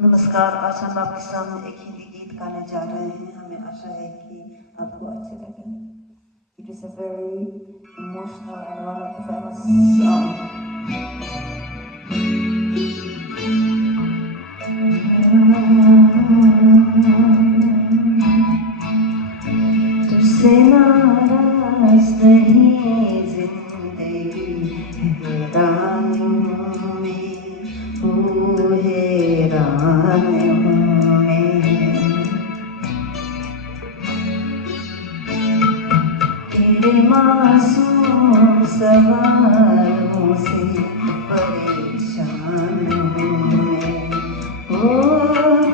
नमस्कार, आज हम आपके सामने एक हिंदी गीत गाने जा रहे हैं। हमें आशा है कि आपको अच्छे लगे। It is a very emotional and one of the famous song. तुझसे नाराज नहीं जिंदगी हैरान हूँ मैं, हैरान हूँ मैं। तेरे मासूम सवालों से परेशान हूँ मैं,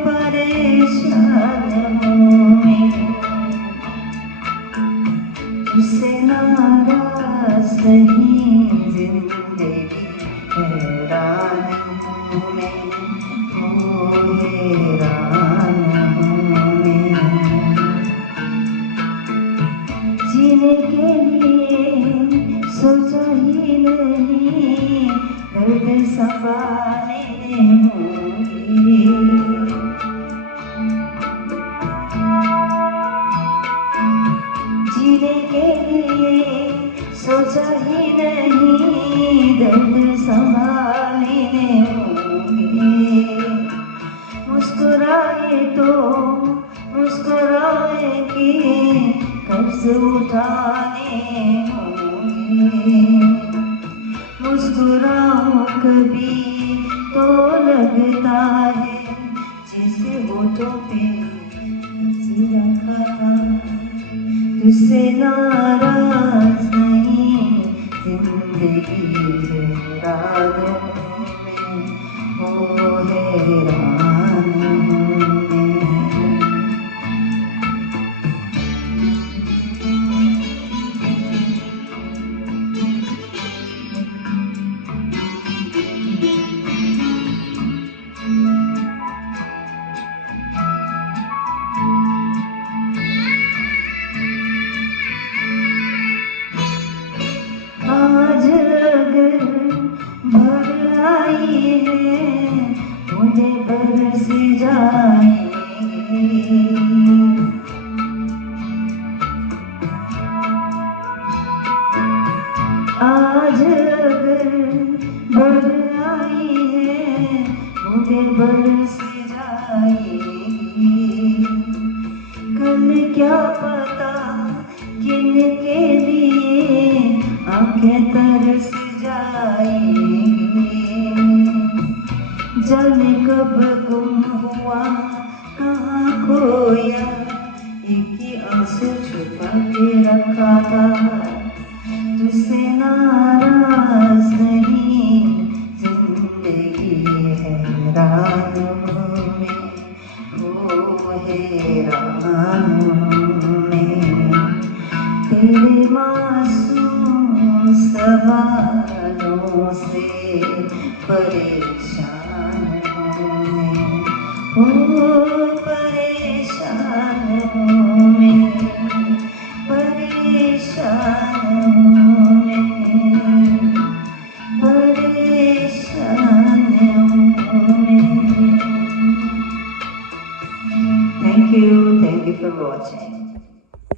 परेशान हूँ मैं। तुझसे नाराज नहीं जिंदगी हैरान हूँ मैं, हैरान हूँ मैं। जीने के लिए सोचा ही नहीं, दर्द संभालने होंगे। जीने के लिए सोचा ही नहीं, दर्द संभालने होंगे। मुस्कुराए तो मुस्कुराएंगे, कर्ज उठाने होंगे। मुस्कुराओ कभी तो लगता है जैसे होठों पे रखा था। तुझसे नाराज नहीं जिंदगी हैरान में, हैरान में। आज अगर भर आई है, मुझे बरस जाएंगे। आज अगर भर आई है, मुझे बरस जाएगी। कल क्या पता किनके लिए आंखें तरस जाएंगी। जाने कब गुम हुआ कहाँ खोया, एक ही आंसू छुपा के रखा था। तुझसे नाराज नहीं जिंदगी हैरान हूँ मैं, हैरान हूँ मैं। तेरे मासूम सवालों से परेशान हूँ मैं, परेशान हूँ मैं, परेशान हूँ।